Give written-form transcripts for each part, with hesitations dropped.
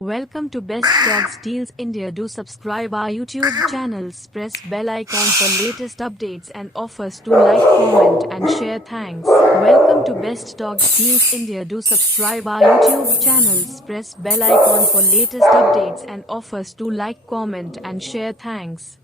Welcome to Best Dogs Deals India. Do subscribe our YouTube channels. Press bell icon for latest updates and offers. To like, comment and share. Thanks. Welcome to Best Dogs Deals India. Do subscribe our YouTube channels. Press bell icon for latest updates and offers. To like, comment and share. Thanks.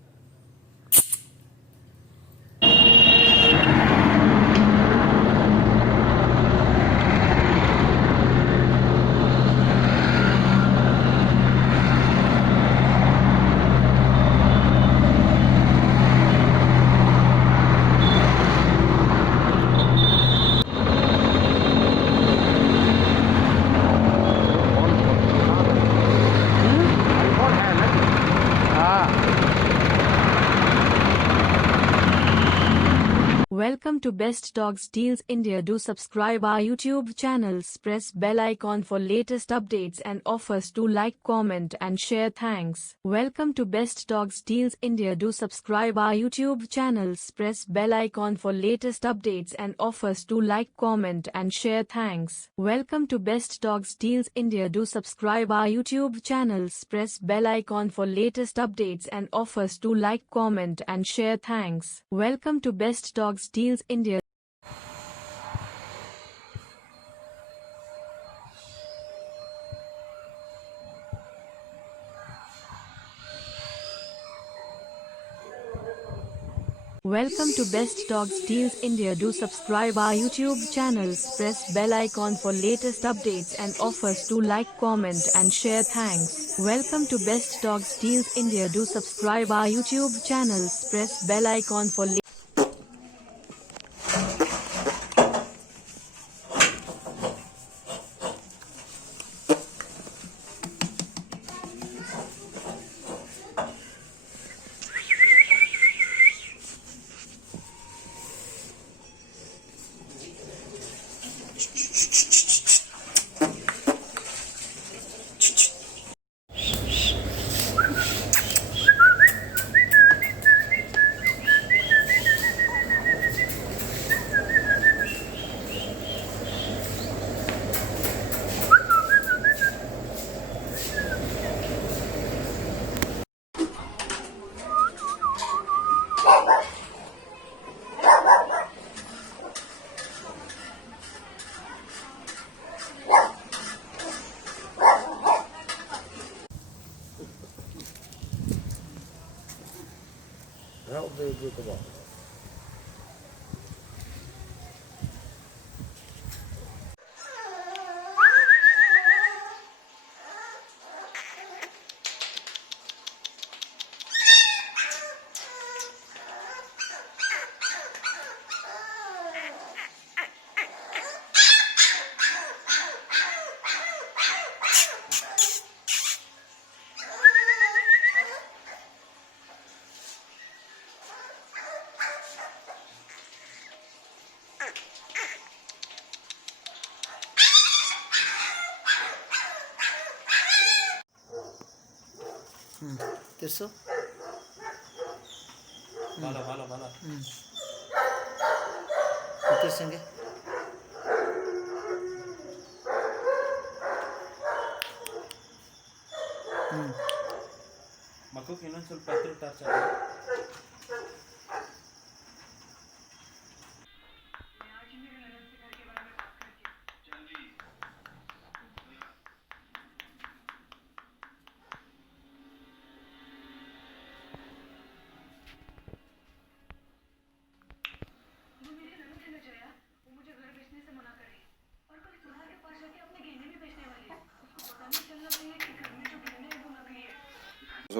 Welcome to Best Dogs Deals India. Do subscribe our YouTube channels. Press bell icon for latest updates and offers. To like, comment and share. Thanks. Welcome to Best Dogs Deals India. Do subscribe our YouTube channels. Press bell icon for latest updates and offers. To like, comment and share. Thanks. Welcome to Best Dogs Deals India. Do subscribe our YouTube channels. Press bell icon for latest updates and offers. To like, comment and share. Thanks. Welcome to Best Dogs Deals India. Welcome to Best Dogs Deals India. Do subscribe our YouTube channels. Press bell icon for latest updates and offers. To like, comment and share. Thanks. Welcome to Best Dogs Deals India. Do subscribe our YouTube channels. Press bell icon for How big is the ball? Teso? Bala. Ito singe? ಮಕ್ಕಕ್ಕೆ ಇನ್ನೊಂದು ಸ್ವಲ್ಪ ಹತ್ತಿರ torch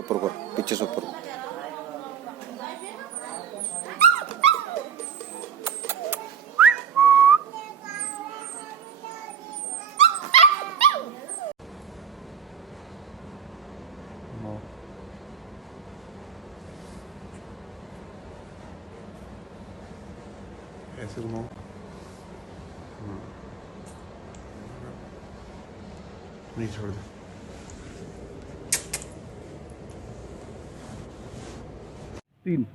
ऊपर कर पीछे से ऊपर ऐसे घुमाओ नहीं छोड़ दे तीन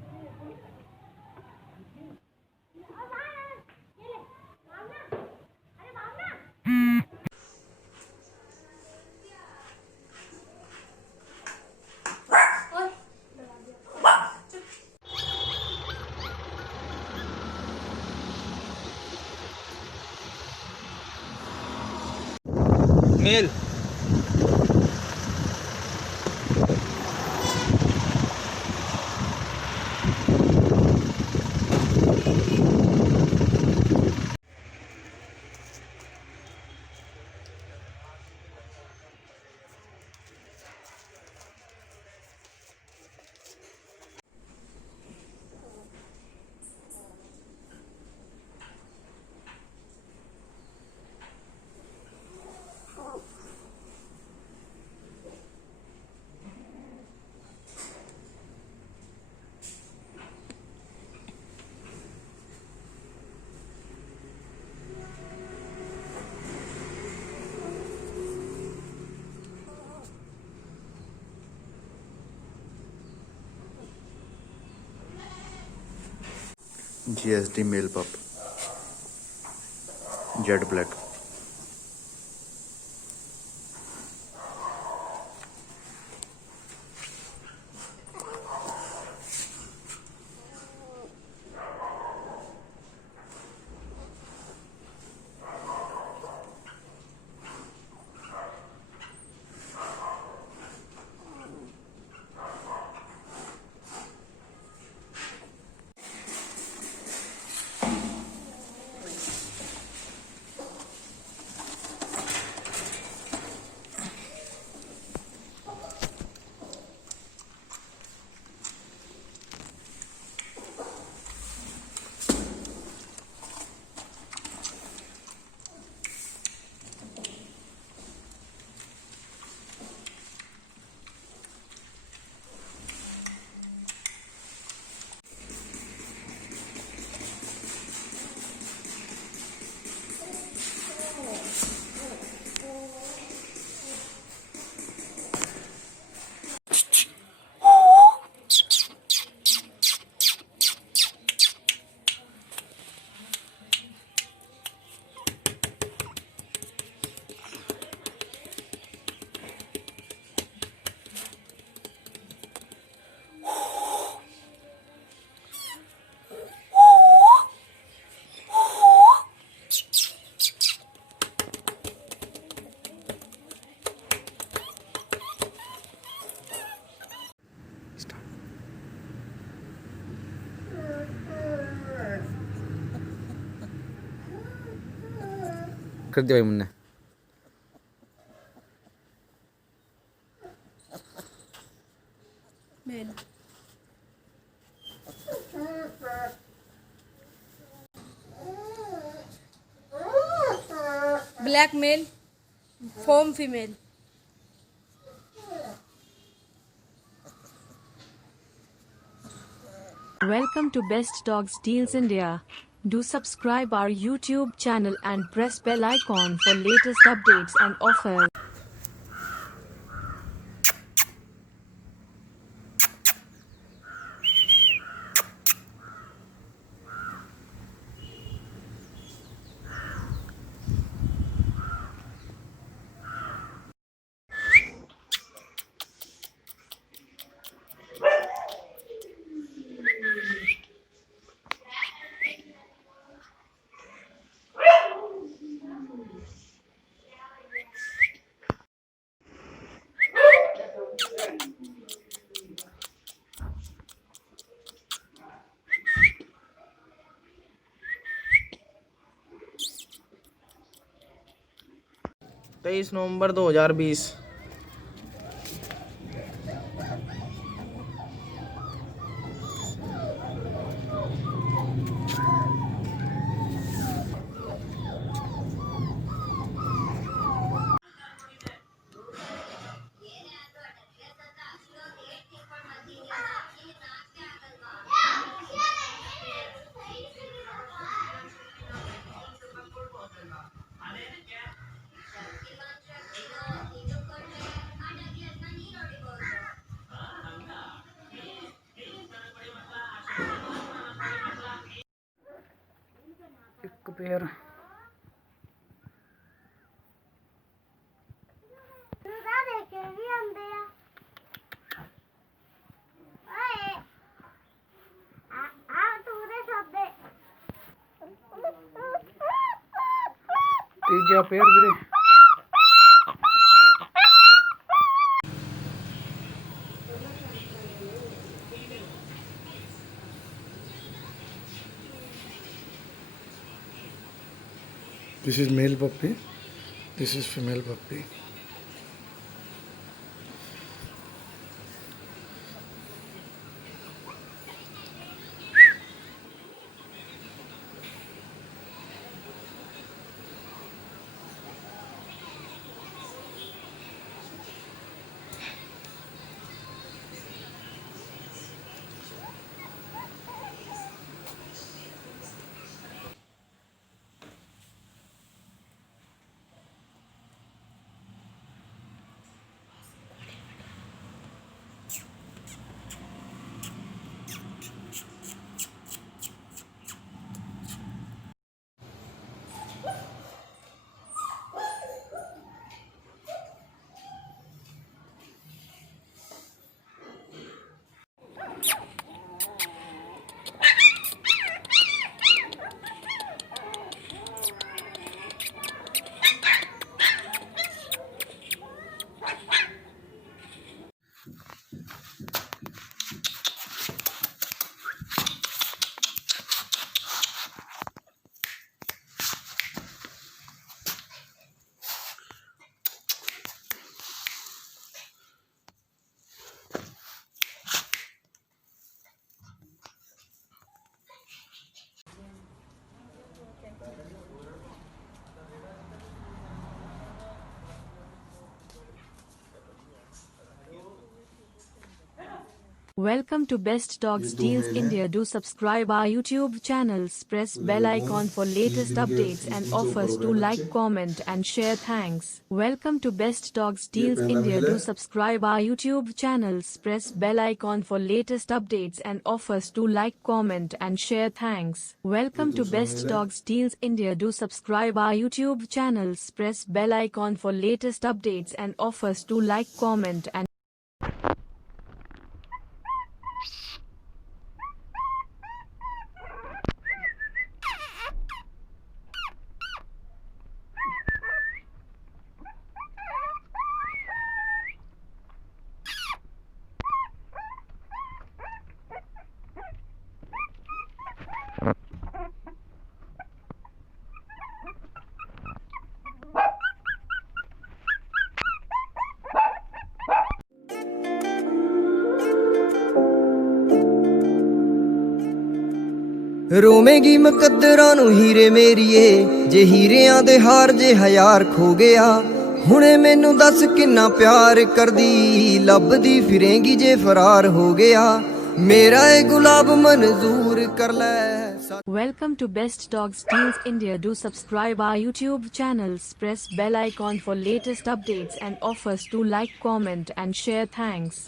male. GSD male pup jet black. कर दिया भाई मुन्ने। Male black male from female Welcome to Best Dogs Deals India. Do subscribe our YouTube channel and press bell icon for latest updates and offers. Nowember 2020। एक pair तीजा pair वीरे This is male puppy. This is female puppy. Welcome to Best Dogs Deals India. Do subscribe our YouTube channels. Press bell icon for latest updates and offers. Do like, comment and share. Thanks. Welcome to Best Dogs Deals India. Do subscribe our YouTube channels. Press bell icon for latest updates and offers. Do like, comment and share. Thanks. Welcome to Best Dogs Deals India. Do subscribe our YouTube channels. Press bell icon for latest updates and offers. Do like, comment and ਰੋਵੇਂਗੀ ਮੁਕੱਦਰਾਂ ਨੂੰ ਹੀਰੇ ਮੇਰੀਏ, ਜੇ ਹੀਰਿਆਂ ਦੇ ਹਾਰ ਜੇ ਹਜ਼ਾਰ ਖੋ ਗਿਆ। ਹੁਣੇ ਮੈਨੂੰ ਦੱਸ ਕਿੰਨਾ ਪਿਆਰ ਕਰਦੀ, ਲੱਭਦੀ ਫਿਰੇਂਗੀ ਜੇ ਫਰਾਰ ਹੋ ਗਿਆ। ਮੇਰਾ ਇਹ ਗੁਲਾਬ ਮਨਜ਼ੂਰ ਕਰ ਲੈ। Welcome to Best Dogs Deals India. Do subscribe our YouTube channels. Press bell icon for latest updates and offers. Do like, comment and share. Thanks.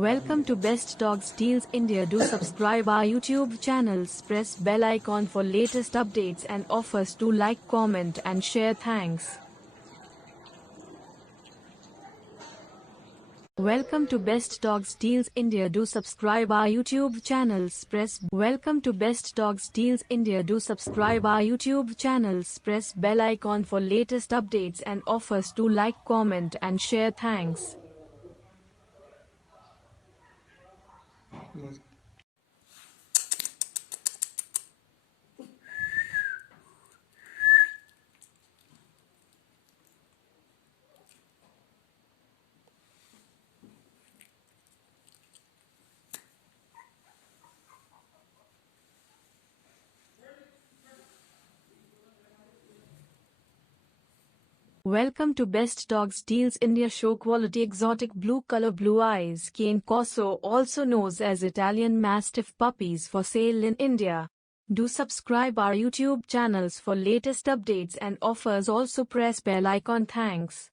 Welcome to Best Dogs Deals India. Do subscribe our YouTube channels. Press bell icon for latest updates and offers. Do like, comment and share. Thanks. Welcome to Best Dogs Deals India. Do subscribe our YouTube channels. Welcome to Best Dogs Deals India. Do subscribe our YouTube channels. Press bell icon for latest updates and offers. Do like, comment and share. Thanks. Welcome to Best Dogs Deals India. Show quality exotic blue color, blue eyes, Cane Corso, also known as Italian Mastiff puppies for sale in India. Do subscribe our YouTube channels for latest updates and offers. Also press bell icon. Thanks.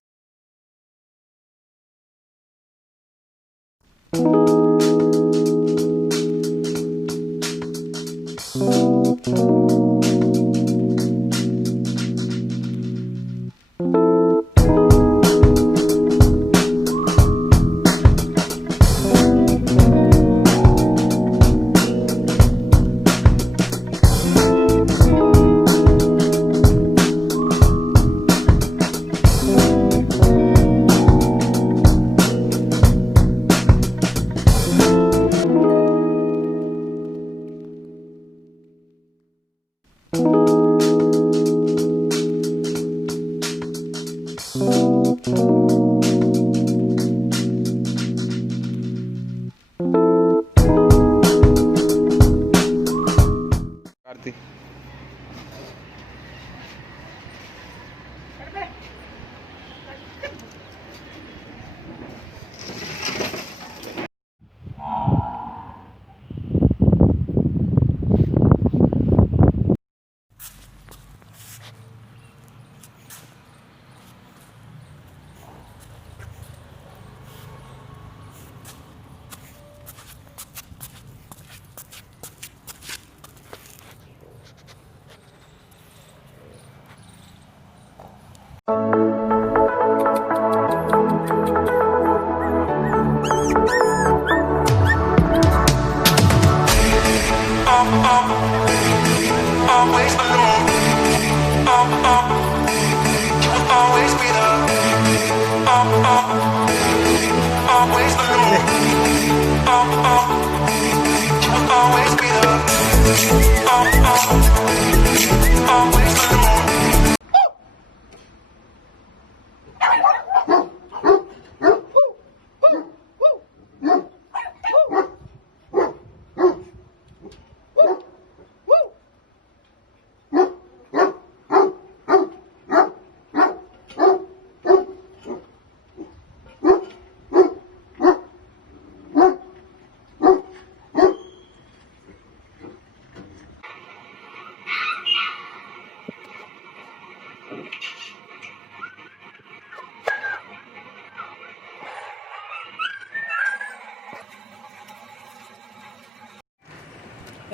शक्ति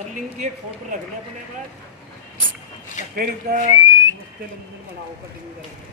करलिंग की एक photo रखना अपने पास फिर इसका मुख्तलिफ बनाओ cutting करके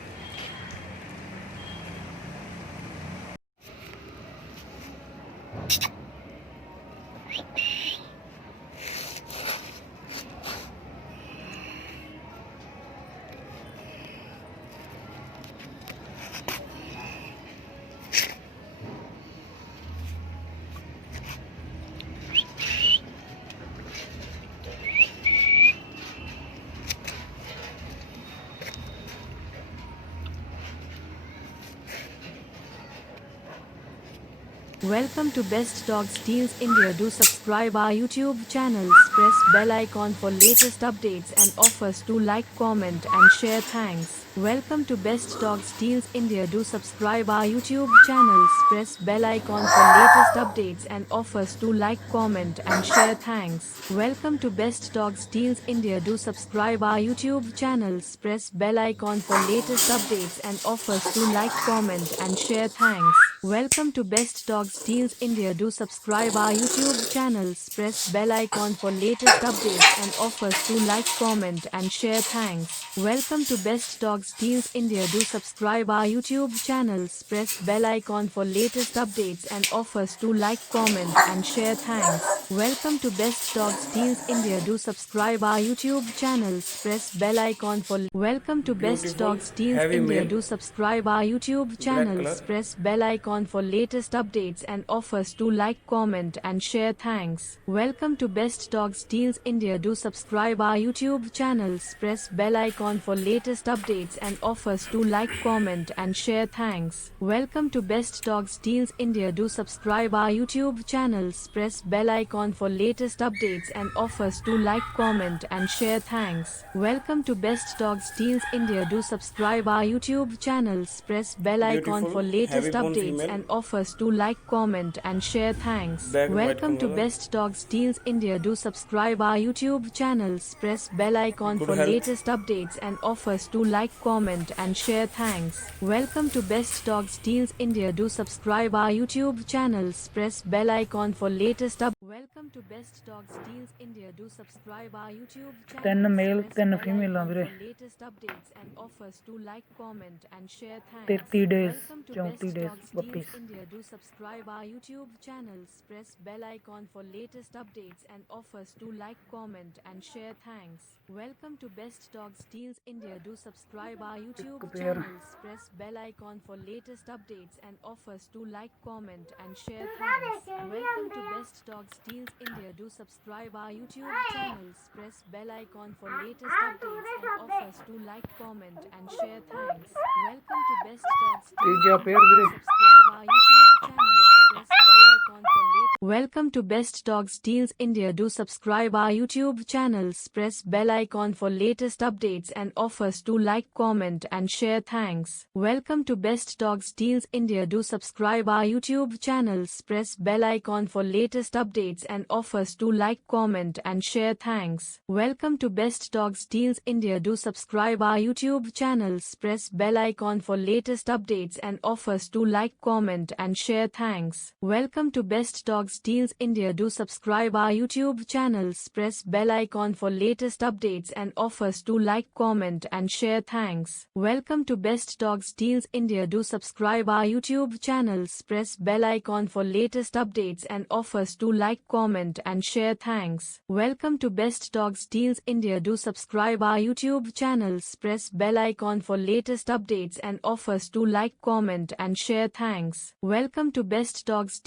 Welcome to Best Dogs Deals India. Do subscribe our YouTube channel. Press bell icon for latest updates and offers. Do like, comment and share. Thanks. Welcome to Best Dogs Deals India. Do subscribe our YouTube channel. Press bell icon for latest updates and offers. Do like, comment and share. Thanks. Welcome to Best Dogs Deals India. Do subscribe our YouTube channel. Press bell icon for latest updates and offers. Do like, comment and share. Thanks. Welcome to Best Dogs Deals India. Do subscribe our YouTube channel. Press bell icon for latest updates and offers. Do like, comment and share. Thanks. Welcome to Best Dogs Deals India. Do subscribe our YouTube channel. Press bell icon for latest updates and offers. Do like, comment and share. Thanks. Welcome to Best Dogs Deals India. Do subscribe our YouTube channel. Press bell icon for Welcome to Best Dogs Deals India. Do subscribe our YouTube channel. Press bell icon for latest updates and offers. Do like, comment and share. Thanks. Welcome to Best Dogs Deals India. Do subscribe our YouTube channel. Press bell icon for latest updates and offers. Do like, comment and share. Thanks. Welcome to Best Dogs Deals India. Do subscribe our YouTube channel. Press bell icon for latest updates and offers. Do like, comment and share. Thanks. Welcome to Best Dogs Deals India. Do subscribe our YouTube channel. Press bell icon for latest updates and offers. Do like, comment and share. Thanks. Welcome to Best Dogs Deals India. Do subscribe our YouTube channel. Press bell icon for latest updates and offers. Do like, comment and share. Thanks. Welcome to Best Dogs Deals India. Do subscribe our YouTube channel. Press bell icon for latest Welcome to Best Dogs Deals India. Do subscribe our YouTube channel. 3 male Press 3 bell female icon ਵੀਰੇ for latest updates and offers. Do like, comment and share. Thanks. 33 days Welcome to 34 Best days Dogs Deals 32 India. Do subscribe our YouTube channel. Press bell icon for latest updates and offers. Do like, comment and share. Thanks. Welcome to Best Dogs Deals India. Do subscribe our YouTube pair. channel. Press bell icon for latest updates and offers. Do like, comment and share. Thanks. Welcome to Best Dogs Deals India. Do subscribe our YouTube channel. Press bell icon for latest updates and offers. Do like, comment and share. Thanks. Welcome to Best Dogs Deals ਤੀਜਾ India. Pair ਵੀਰੇ Subscribe our YouTube channel. Press bell icon for latest Welcome to Best Dogs Deals India. Do subscribe our YouTube channels. Press bell icon for latest updates and offers. Do like, comment and share. Thanks. Welcome to Best Dogs Deals India. Do subscribe our YouTube channels. Press bell icon for latest updates and offers. Do like, comment and share. Thanks. Welcome to Best Dogs Deals India. Do subscribe our YouTube channels. Press bell icon for latest updates and offers. Do like, comment and share. Thanks. Welcome to Best Dogs Deals India. Do subscribe our YouTube channels. Press bell icon for latest updates and offers. Do like, comment and share. Thanks. Welcome to Best Dogs Deals India. Do subscribe our YouTube channels. Press bell icon for latest updates and offers. Do like, comment and share. Thanks. Welcome to Best Dogs Deals India. Do subscribe our YouTube channels. Press bell icon for latest updates and offers. Do like, comment and share. Thanks. Welcome to Best Dogs.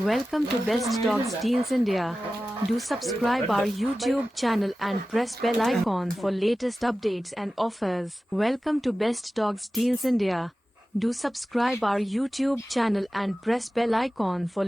Welcome to Best Dogs Deals India. Do subscribe our YouTube channel and press bell icon for latest updates and offers. Welcome to Best Dogs Deals India. Do subscribe our YouTube channel and press bell icon for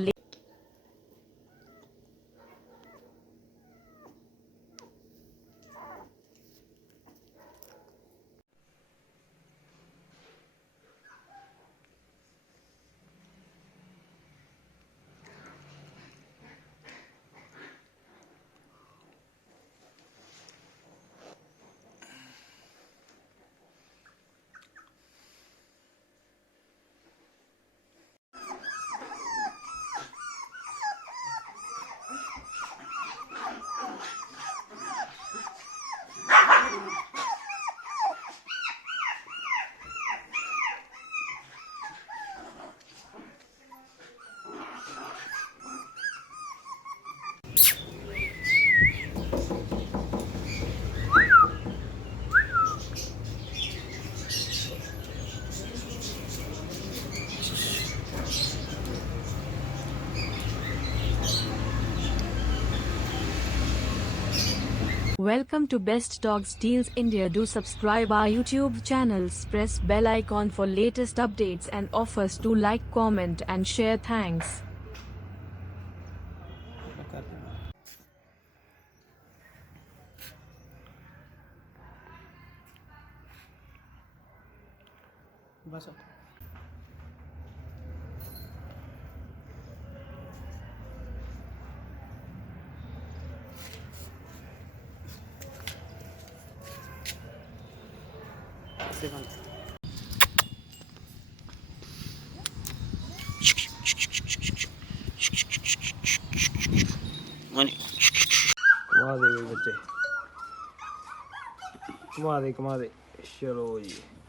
Welcome to Best Dogs Deals India. Do subscribe our YouTube channels. Press bell icon for latest updates and offers. Do like, comment and share. Thanks. बस कमा दे बच्चे, कमा दे चलो जी।